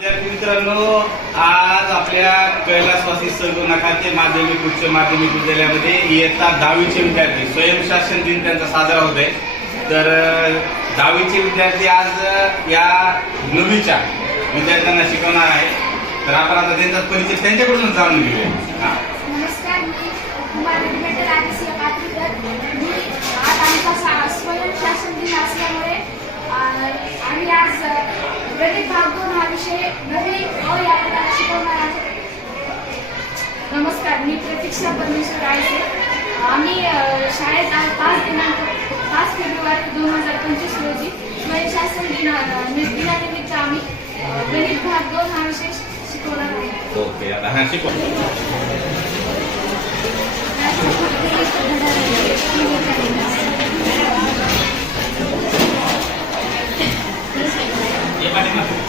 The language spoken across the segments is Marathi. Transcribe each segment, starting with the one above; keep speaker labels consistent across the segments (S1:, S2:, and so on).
S1: विद्यार्थी मित्रांनो आज आपल्या कैलासवासी सर्वनाखाते माध्यमिक उच्च माध्यमिक विद्यालयामध्ये इयत्ता दहावीचे विद्यार्थी स्वयंशासन दिन त्यांचा साजरा होत आहे. तर दहावीचे विद्यार्थी आज या नवीच्या विद्यार्थ्यांना शिकवणार आहे. तर आपण आता त्यांचा परिचय त्यांच्याकडून जाणून घेऊया.
S2: नमस्कार मी स्वयंशासन दिन असल्यामुळे अं, आम्ही आज अं, गणित भाग दोन हा विषय नवीन अ या प्रकारे शिकवणार आहे नमस्कार मी प्रतीक्षा परमेश्वर रायसे आम्ही शाळेत आज पाच दिनांक पाच फेब्रुवारी दोन हजार पंचवीस रोजी स्वयंशासन दिना दिनानिमित्त आम्ही गणित भाग दोन हा विषय शिकवणार आहे
S1: ओके आता हा शिकवा ये पाठीमागे.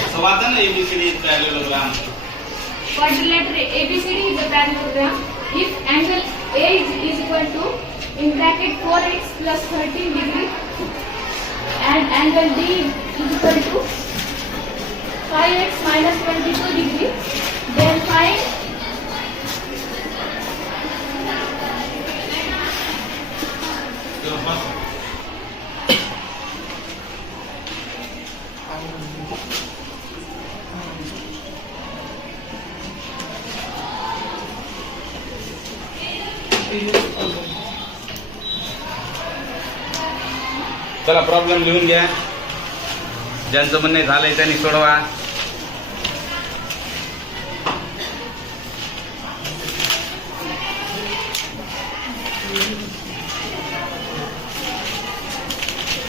S1: असं वाचा ना ABCD parallelogram
S2: Quadrilateral ABCD is a parallelogram. If angle A is, is equal to in bracket 4x plus 13 degree and angle D is equal to 5x minus 22 degree,
S1: चला प्रॉब्लेम लिहून घ्या. ज्यांचं म्हणणे झालंय त्यांनी सोडवा.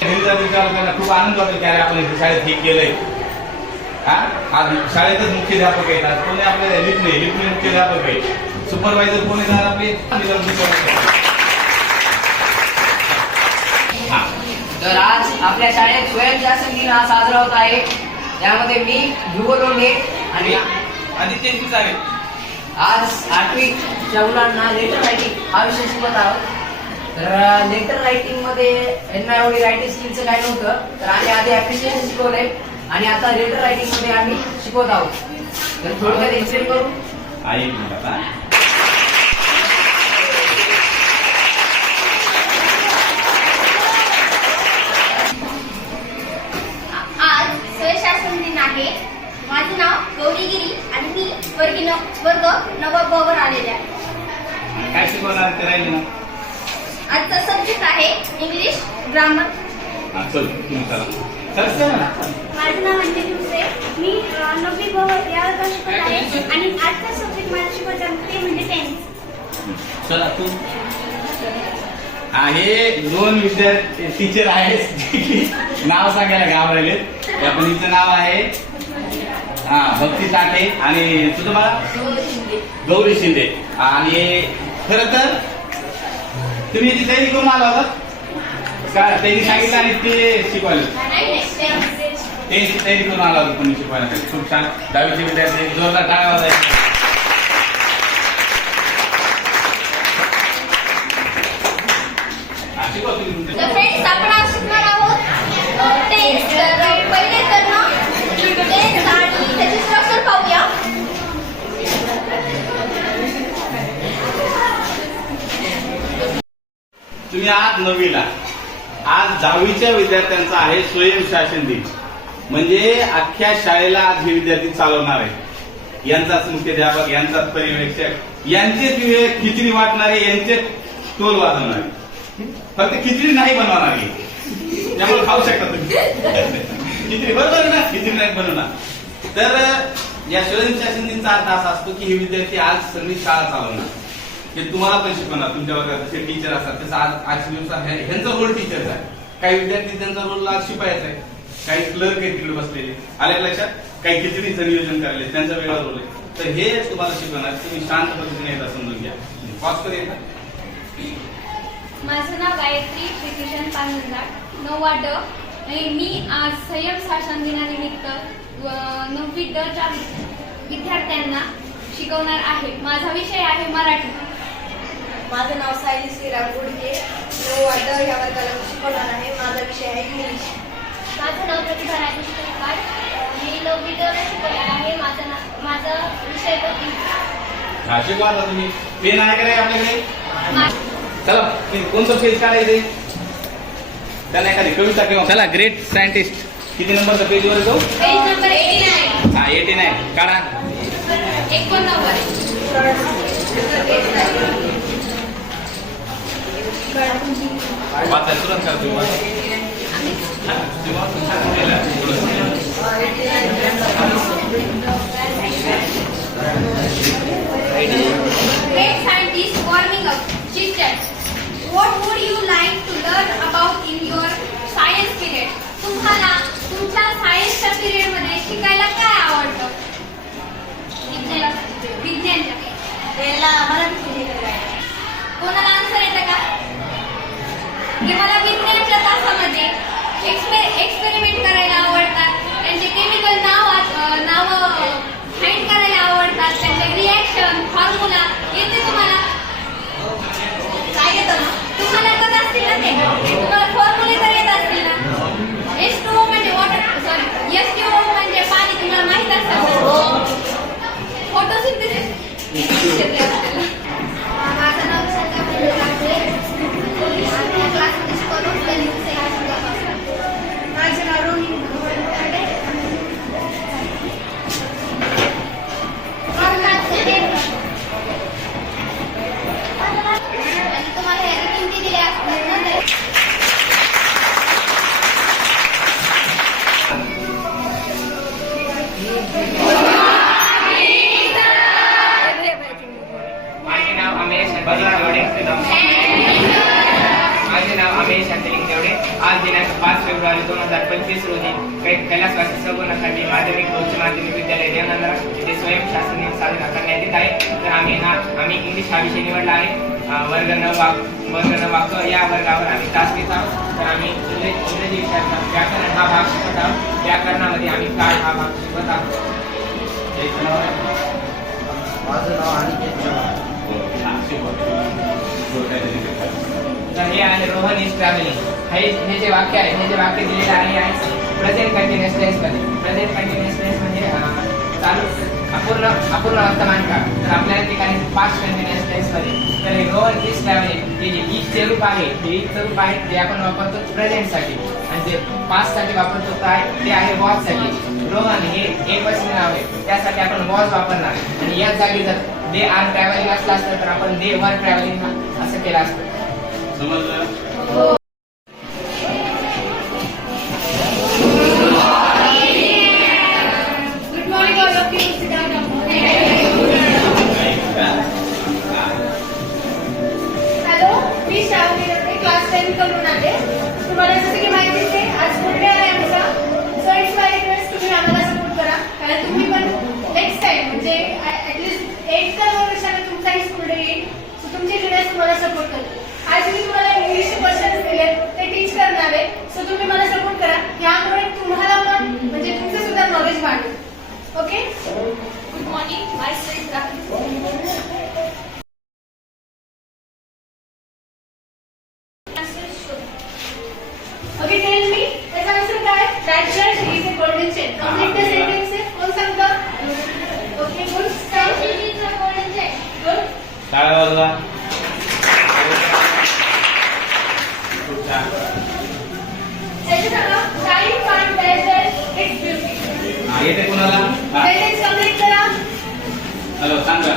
S1: विचार करताना खूप आनंद वाटतो की अरे आपण इथे शाळेत हे केलंय. हा? आज शाळेतच मुख्याध्यापक आहेत. आज कोणी आपले लिपणे लिपणे मुख्याध्यापक आहे सुपरवायझर कोणी येणार आपले?
S3: तर आज आपल्या शाळेत स्वयंशासन दिन हा साजरा होत आहे. यामध्ये मी ध्रुव लोंढे आणि
S1: आदित्य चालेल
S3: आज आठवीच्या मुलांना लेटर रायटिंग हा विषय शिकवत आहोत. तर लेटर रायटिंगमध्ये यांना एवढी रायटिंग स्किलचं काय नव्हतं तर आम्ही आधी ऍप्लिकेशन शिकवलंय आणि आता लेटर रायटिंगमध्ये आम्ही शिकवत आहोत. तर थोडक्यात एक्सप्लेन करू.
S1: हा? शिकवणार ते राहील ना.
S4: आजचा सब्जेक्ट आहे इंग्लिश ग्रामर
S1: हा चल तुम्ही चला. चल चला ना.
S4: माझं नाव अंजली मुसे मी नववी ब या वर्गात शिकत आहे आणि आजचा सब्जेक्ट मला शिकवतात ते म्हणजे टेन्स
S1: चला तू. आहे दोन विद्यार्थी टीचर आहेत जे की नाव सांगायला घाबरले त्या मुलीचं नाव आहे हा भक्ती साठे आणि तुझं मला गौरी शिंदे. आणि खर तर? तुम्ही याची तयारी करून आला होता? का त्यांनी सांगितलं आणि ते शिकवायला. त्यांची तयारी करून आला होता तुम्ही शिकवायला. खूप छान. दहावीचे विद्यार्थी जोरदार टाळा वाजायचा. नववीला आज दहावीच्या विद्यार्थ्यांचा आहे स्वयंशासन दिन. म्हणजे अख्ख्या शाळेला आज हे विद्यार्थी चालवणार आहेत. यांचाच मुख्याध्यापक यांचाच पर्यवेक्षक यांचेच विवेक खिचडी वाटणारे यांचे टोल वाजवणारे. फक्त खिचडी नाही बनवणारी त्यामुळे खाऊ शकता तुम्ही. खिचडी बरोबर ना? खिचडी नाही बनवणार. तर या स्वयंशासन दिनचा अर्थ असा असतो की हे विद्यार्थी आज सगळी शाळा चालवणार. हे तुम्हाला पण शिकवणार तुमच्या वर्गात जसे टीचर असतात. तसं आज आजच्या दिवसात ह्यांचा रोल टीचर आहे. काही विद्यार्थी त्यांचा रोल आज आहे. काही क्लर्क आहेत तिकडे बसलेले. आल्या लक्षात? काही खिचडीचं नियोजन करायला. त्यांचा वेगळा रोल आहे. तर हे तुम्हाला शिकवणार. तुम्ही शांत पद्धतीने येतात समजून घ्या. पॉज करूया
S2: माझं नाव गायत्री श्रीकिशन पानंदाट नऊ वाट. आणि मी आज संयम शासन दिनानिमित्त नववी ड च्या विद्यार्थ्यांना शिकवणार आहे. माझा विषय आहे मराठी.
S5: माझं नाव सायली श्रीराम गुडके नऊ वाट ह्या वर्गाला शिकवणार आहे. माझा विषय आहे इंग्लिश.
S4: माझं नाव प्रतिभा राजेश परिवार मी ड शिकवणार आहे. माझं नाव माझा विषय
S1: शिकवा तुम्ही पेन आहे का नाही आपल्याकडे.
S2: मा-
S1: चला ते कोणतं पेज काढायचंय त्याला एखादी कविता किंवा चला ग्रेट सायंटिस्ट किती नंबरचा पेज वर जाऊ हा एटी नाईन काढा.
S2: एकोणनव्वद
S1: वाचा तुरंत करा तुम्ही वाचा. हा, तुम्ही वाचून छान केलं. थोडं.
S2: Great scientist warming up. Chit chat. What would you like to learn about in your science period? तुम्हाला तुमच्या सायन्सच्या पिरियडमध्ये शिकायला काय आवडतं विज्ञान कोणाला की मला विज्ञानच्या तासामध्ये एक्सपेरिमेंट करायला आवडतात त्यांचे केमिकल नाव नावं नाव फाईंड करायला आवडतात त्यांचे रिॲक्शन फॉर्म्युला येते तुम्हाला?
S5: काय येतं
S2: तुम्हाला करत असतील ना ते? फॉर्म्युले तर येत असतील ना? एस टू म्हणजे वॉटर सॉरी एस टू
S4: हा
S3: विषय निवडला आहे. वर्ग न वाक वर्ग न वाक या वर्गावर आम्ही तास घेत आहोत. तर आम्ही इंग्रजी इंग्रजी विषयाचा व्याकरण हा भाग शिकत आहोत. व्याकरणामध्ये आम्ही काळ हा भाग शिकत आहोत?
S6: माझं नाव अनिकेत
S1: हो.
S3: तर आहे रोहन इज ट्रॅव्हलिंग. हे हे जे वाक्य आहे हे जे वाक्य दिलेलं आहे प्रेझेंट कंटिन्युअस टेन्समध्ये. प्रेझेंट कंटिन्युअस टेन्स म्हणजे चालू अपूर्ण अपूर्ण वर्तमान काळ तर आपल्याला ठिकाणी पाच कंटिन्युअस टेन्समध्ये तर हे रोहन इज ट्रॅव्हलिंग हे जे इजचे रूप आहे हे इजचं रूप आहे ते आपण वापरतो प्रेझेंटसाठी. आणि जे पास्टसाठी वापरतो काय ते आहे वॉच साठी. रोहन हे एक वचनी नाव आहे. त्यासाठी आपण वॉच वापरणार. आणि याच जागी जर दे आर ट्रॅव्हलिंग असलं असतं तर आपण दे वर ट्रॅव्हलिंग असं केलं असतं.
S1: समजलं येते कोणाला हा. हॅलो सांगा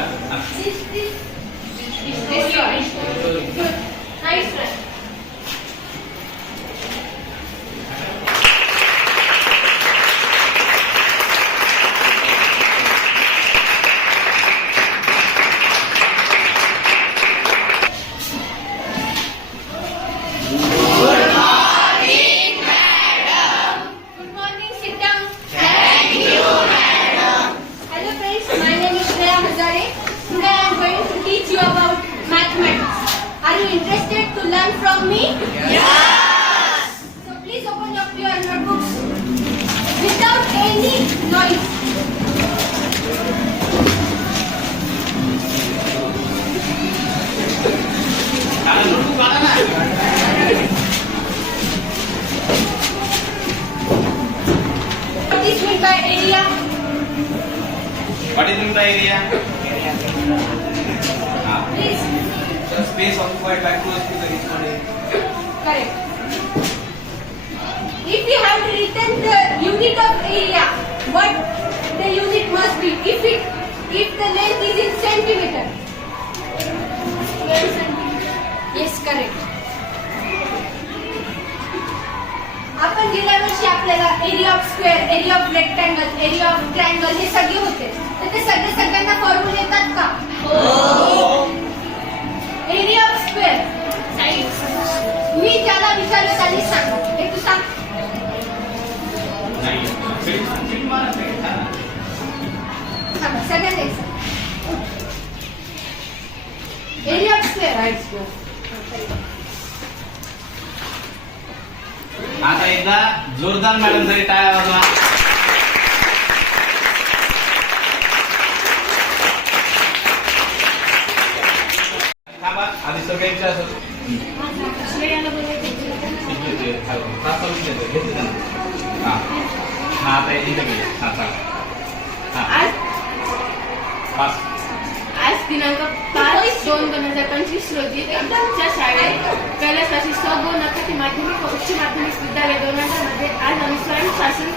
S1: What is in the area? Ah. Please.
S3: The space occupied by close to the respondent.
S5: Correct. If you have written the unit of area, what the unit must be? If it, if the length is in centimeter. Yes, correct. आपण गेल्या वर्षी आपल्याला area of square area of rectangle area of triangle हे सगळे होते. तर ते सगळे सगळ्यांना फॉर्म्युले येतात का? एरिया ऑफ स्क्वेअर मी ज्याला विचारलं त्यांनी सांगा. हे तू सांग.
S1: हा.
S5: सगळ्यांना. एरिया ऑफ स्क्वेअर
S1: आता एकदा जोरदार मॅडमसाठी टाळ्या वाजवा. थांबा आधी सगळ्यांच्या हा, आता इथे गेले हा. चालेल हा
S7: आज
S1: पाच
S7: आज दिनांक दोन दोन हजार पंचवीस रोजी आमच्या शाळेत कैलासवासी स गो नकाती माध्यमिक व उच्च माध्यमिक विद्यालय दोन हजारमध्ये आज आम्ही स्वयंशासन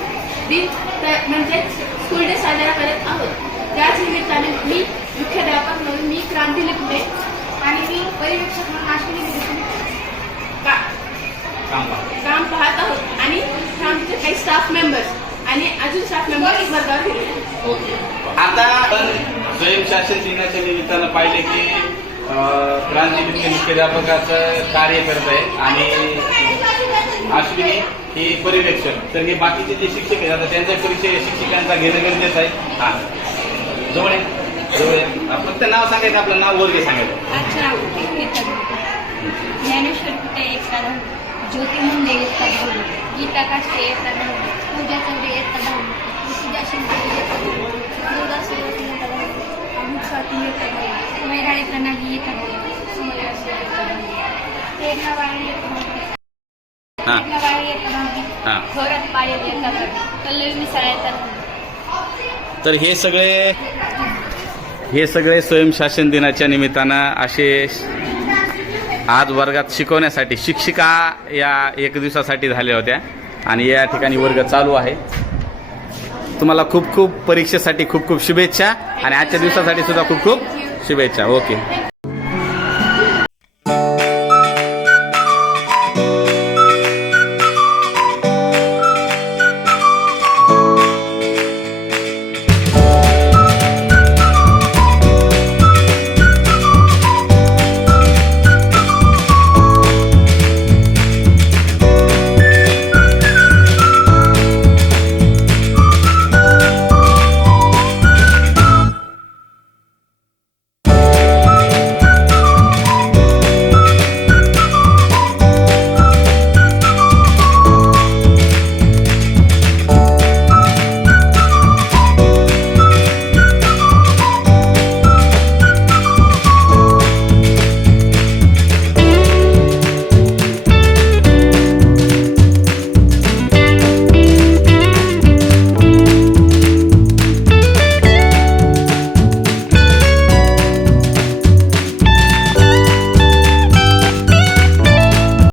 S7: दिन त- म्हणजेच स्कूल डे साजरा करत आहोत. त्याच निमित्ताने मी मुख्याध्यापक म्हणून मी क्रांती लिपणे आणि मी परिवेक्षक म्हणून अश्विनी
S1: काम पहा.
S7: काम पाहत आहोत. आणि आमचे काही स्टाफ मेंबर्स आणि अजून स्टाफ मेंबर्स वर्गावर
S1: आता आपण स्वयंशासन दिनाच्या निमित्तानं पाहिले की क्रांतीभूमी मुख्याध्यापकाचं कार्य करत आहे आणि अश्विनी ही पर्यवेक्षक. तर हे बाकीचे जे शिक्षक आहेत आता त्यांचा परिचय शिक्षकांचा घेणं गरजेचं आहे. हा. जवळ आहे? जवळ आहे. फक्त नाव सांगायचं आपलं नाव वर्ग सांगायचं.
S2: ज्ञानेश्वर कुठे एकता ज्योती मुंडे एकता राहू गीता काष्टे एकता राहू पूजा चौरे एकता राहू ऋतुजा शिंदे एकता राहू दुर्गा एकता राहू मैराळी प्रणाली
S1: हा. हा.
S2: एकता राहू
S1: तर हे सगळे हे सगळे स्वयंशासन दिनाच्या निमित्तानं असे आज वर्गात शिकवण्यासाठी शिक्षिका या एक दिवसासाठी झाल्या होत्या. आणि या ठिकाणी वर्ग चालू आहे. तुम्हाला खूप खूप परीक्षेसाठी खूप खूप शुभेच्छा आणि आजच्या दिवसासाठी सुद्धा खूप खूप शुभेच्छा. ओके.